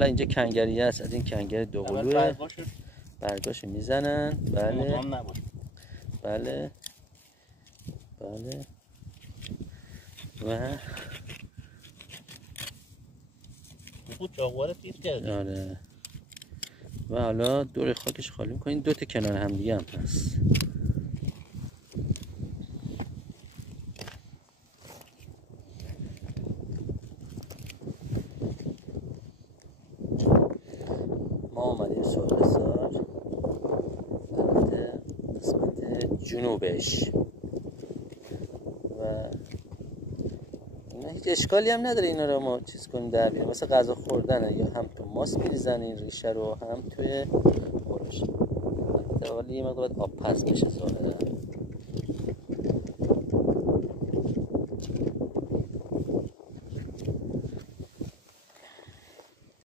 حالا اینجا کنگری هست، از این کنگر دوقلوه، برگاشو میزنن. بله بله بله و خود چاقواره تیز کرده. آره و حالا دور خاکش خالی میکنین. دو تا کنار هم دیگه هم هست. ما آمدیم سرخسار قسمت جنوبش و اینا هیچ اشکالی هم نداره اینا رو ما چیز کنیم در بیاریم، مثل غذا خوردنه، یا هم تو ماست میریزن این ریشه رو هم توی خورش. البته ولی یه مقدار باید آب پس بشه ظاهرا.